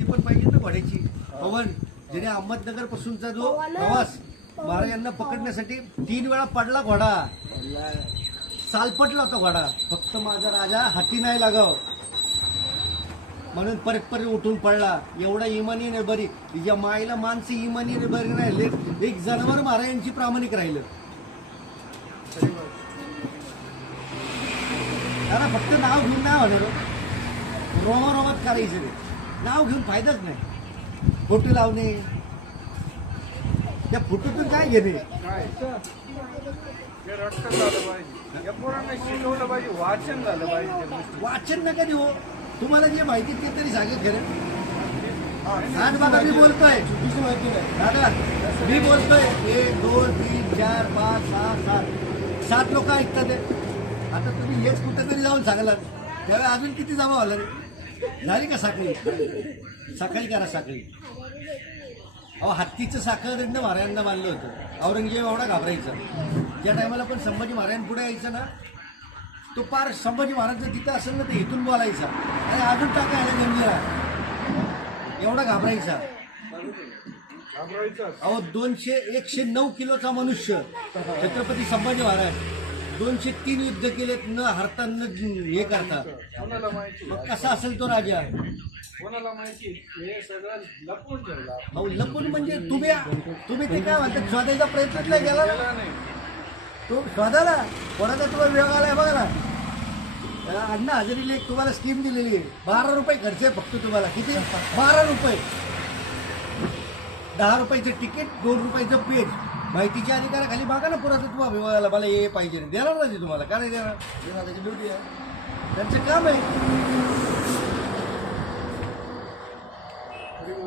गती पण पाहिजे ना घोड्याची. पवन ज्याने अहमदनगर पासूनचा जो प्रवास महाराजांना पकडण्यासाठी 3 वेळा पडला घोडा, सालपटला होता घोडा, फक्त माझा राजा हाती नाही लागाव म्हणून परत परत उठून पडला. एवढा इमानीने बरी, तिच्या माईला माणसं इमानीने बरी राहिले. एक जनावर महाराजांची प्रामाणिक राहिलं. त्याला फक्त नाव घेऊन नाही होणार, रोमारोमात करायचं रे. नाव घेऊन फायदाच नाही. फोटो लावणे, त्या फोटोतून काय घेणे. रट्ट झालं पाहिजे, या पोरांना शिकवलं पाहिजे, वाचन झालं पाहिजे. वाचन नका देऊ, तुम्हाला जे माहिती ते तरी सांगेल खरं. आज बघा मी बोलतोय, दादा मी बोलतोय 1 2 3 4 5 6 7 लोक ऐकतात. आता तुम्ही हेच कुठेतरी जाऊन सांगलात, त्यावेळी अजून किती जमा झालं रे. झाली का साखळी? साखळी करा साखळी. अहो हत्तीचं साखळदंड महाराजांना मानलं होतं. औरंगजेब एवढा घाबरायचा. ज्या टायमाला पण संभाजी महाराजांपुढे यायचा ना, तो पार संभाजी महाराजांचं तिथं असेल ना, ते इथून बोलायचा आणि अजून टाकायला गंजीरा, एवढा घाबरायचा. अहो 109 किलोचा मनुष्य छत्रपती संभाजी महाराज 203 युद्ध केलेत, न हरता न हे करता. मग कसा असेल तो राजा? कोणाला माहिती हे सगळं लपवून ठेवलं. अहो लपून म्हणजे तुम्ही ते काय म्हणतात, शोधायचा प्रयत्न नाही केला ना. तो शोधाला कोणाचा तुम्हाला वेळ आलाय बघा ना. अण्णा हजेरीला एक तुम्हाला स्कीम दिलेली आहे. 12 रुपये खर्च आहे फक्त तुम्हाला. किती? 12 रुपये. 10 रुपयाचं तिकीट, 2 रुपयाचं पेज. माहितीच्या अधिकाराखाली बघा ना पुरातत्व विभागाला मला हे पाहिजे. देणार नाही तुम्हाला, काय नाही देणार? त्याची ड्युटी आहे, त्यांचं काम आहे.